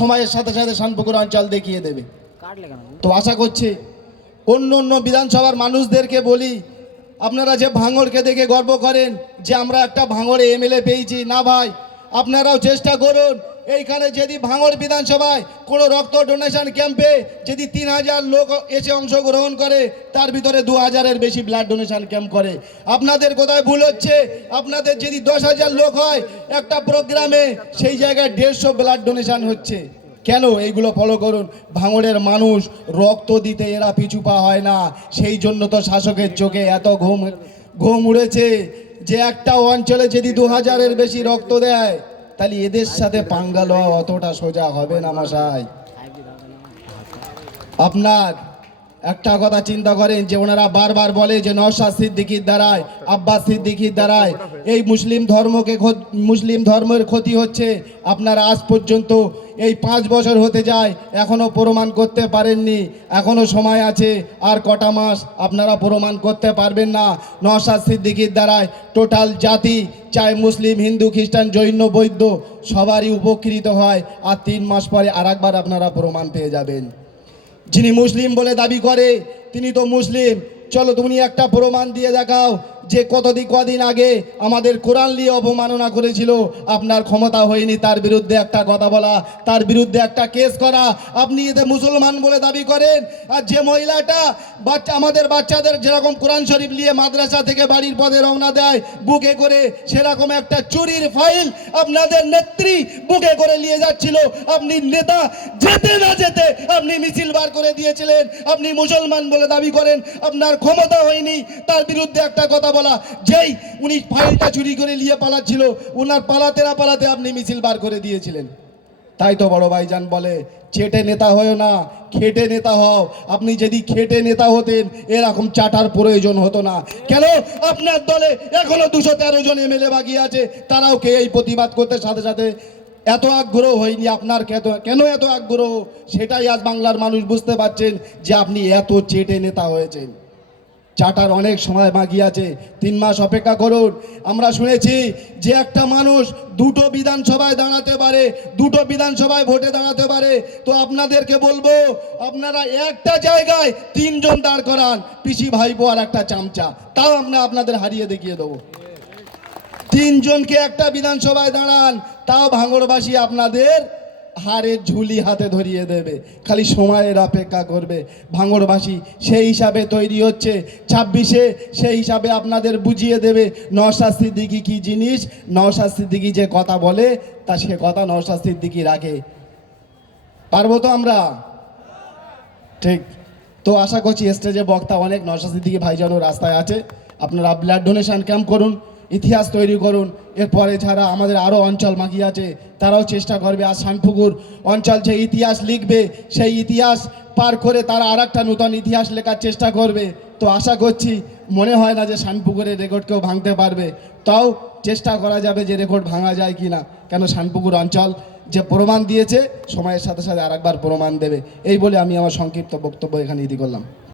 সময়ের সাথে সাথে শানপুকুর অঞ্চল দেখিয়ে দেবে। তো আশা করছি অন্য অন্য বিধানসভার মানুষদেরকে বলি, আপনারা যে ভাঙড়কে দেখে গর্ব করেন যে আমরা একটা ভাঙড়ে এমএলএ পেয়েছি, না ভাই, আপনারাও চেষ্টা করুন এইখানে যদি ভাঙড় বিধানসভায় কোনো রক্ত ডোনেশন ক্যাম্পে যদি 3000 লোক এসে অংশগ্রহণ করে, তার ভিতরে 2000-এর বেশি ব্লাড ডোনেশন ক্যাম্প করে। আপনাদের কোথায় ভুল হচ্ছে? আপনাদের যদি 10,000 লোক হয় একটা প্রোগ্রামে, সেই জায়গায় 150 ব্লাড ডোনেশন হচ্ছে। কেন? এইগুলো ফলো করুন। ভাঙড়ের মানুষ রক্ত দিতে এরা পিছু পা হয় না। সেই জন্য তো শাসকের চোখে এত ঘুম উড়েছে যে একটা অঞ্চলে যদি 2000-এর বেশি রক্ত দেয়, তাহলে এদের সাথে পাঙ্গা লওয়া অতটা সোজা হবে না মশাই। আপনার একটা কথা চিন্তা করেন যে ওনারা বারবার বলে যে নওশাদ সিদ্দিকীর দ্বারায়, আব্বাস সিদ্দিকীর দ্বারায় এই মুসলিম ধর্মের ক্ষতি হচ্ছে। আপনারা আজ পর্যন্ত এই 5 বছর হতে যায়, এখনো প্রমাণ করতে পারেননি। এখনো সময় আছে, আর কটা মাস আপনারা প্রমাণ করতে পারবেন না। নওশাদ সিদ্দিকীর দ্বারায় টোটাল জাতি, চাই মুসলিম, হিন্দু, খ্রিস্টান, জৈন, বৌদ্ধ, সবারই উপকৃত হয়। আর 3 মাস পরে আরেকবার আপনারা প্রমাণ পেয়ে যাবেন। যিনি মুসলিম বলে দাবি করে তিনি তো মুসলিম। চলো তুমি একটা প্রমাণ দিয়ে দেখাও যে কদিন আগে আমাদের কোরআন নিয়ে অবমাননা করেছিল, আপনার ক্ষমতা হয়নি তার বিরুদ্ধে একটা কথা বলা, তার বিরুদ্ধে একটা কেস করা। আপনি এতে মুসলমান বলে দাবি করেন, আর যে মহিলাটা আমাদের বাচ্চাদের যেরকম কোরআন শরীফ নিয়ে মাদ্রাসা থেকে বাড়ির পথে রওনা দেয় বুকে করে, সেরকম একটা চুরির ফাইল আপনাদের নেত্রী বুকে করে নিয়ে যাচ্ছিল। আপনি নেতা যেতে না যেতে আপনি মিছিল বার করে দিয়েছিলেন। আপনি মুসলমান বলে দাবি করেন, আপনার ক্ষমতা হয়নি তার বিরুদ্ধে একটা কথা বলা। যেই উনি ফাইলটা চুরি করে নিয়ে পালাচ্ছিল, ওনার পালাতে না পালাতে আপনি মিছিল বার করে দিয়েছিলেন। তাই তো বড় ভাইজান বলে, চেটে নেতা হয়েও না, খেটে নেতা হও। আপনি যদি খেটে নেতা হতেন, এরকম চাটার প্রয়োজন হতো না। কেন? আপনার দলে এখনো 213 জন এমএলএ বাকি আছে, তারাও কে এই প্রতিবাদ করতে সাথে সাথে এত আগ্রহ হয়নি। আপনার কেন এত আগ্রহ, সেটাই আজ বাংলার মানুষ বুঝতে পারছেন যে আপনি এত চেটে নেতা হয়েছেন। চাটার অনেক সময় বাকি আছে, 3 মাস অপেক্ষা করুন। আমরা শুনেছি যে একটা মানুষ 2টো বিধানসভায় দাঁড়াতে পারে, 2টো বিধানসভায় ভোটে দাঁড়াতে পারে। তো আপনাদেরকে বলবো, আপনারা একটা জায়গায় 3 জন দাঁড় করান, পিসি ভাইপো আর একটা চামচা, তাও আমরা আপনাদের হারিয়ে দেখিয়ে দেবো। 3 জনকে একটা বিধানসভায় দাঁড়ান, তাও ভাঙড়বাসী আপনাদের হারের ঝুলি হাতে ধরিয়ে দেবে। খালি সময়ের অপেক্ষা করবে। ভাঙড়বাসী সেই হিসাবে তৈরি হচ্ছে। 26-এ সেই হিসাবে আপনাদের বুঝিয়ে দেবে নওশাদ সিদ্দিকী কী জিনিস। নওশাদ সিদ্দিকী যে কথা বলে, তা সে কথা নওশাদ সিদ্দিকী রাখে। পারবো তো আমরা? ঠিক। তো আশা করছি স্টেজে বক্তা অনেক, নওশাদ সিদ্দিকী ভাইজানও রাস্তায় আছে। আপনারা ব্লাড ডোনেশন ক্যাম্প করুন, ইতিহাস তৈরি করুন। এরপরে যারা আমাদের আরও অঞ্চল বাকি আছে, তারাও চেষ্টা করবে। আর শানপুকুর অঞ্চল যে ইতিহাস লিখবে, সেই ইতিহাস পার করে তারা আর একটা নূতন ইতিহাস লেখার চেষ্টা করবে। তো আশা করছি, মনে হয় না যে শানপুকুরের রেকর্ড কেউ ভাঙতে পারবে। তাও চেষ্টা করা যাবে যে রেকর্ড ভাঙা যায় কি না। কেন? শানপুকুর অঞ্চল যে প্রমাণ দিয়েছে, সময়ের সাথে সাথে আরেকবার প্রমাণ দেবে। এই বলে আমি আমার সংক্ষিপ্ত বক্তব্য এখানে ইতি করলাম।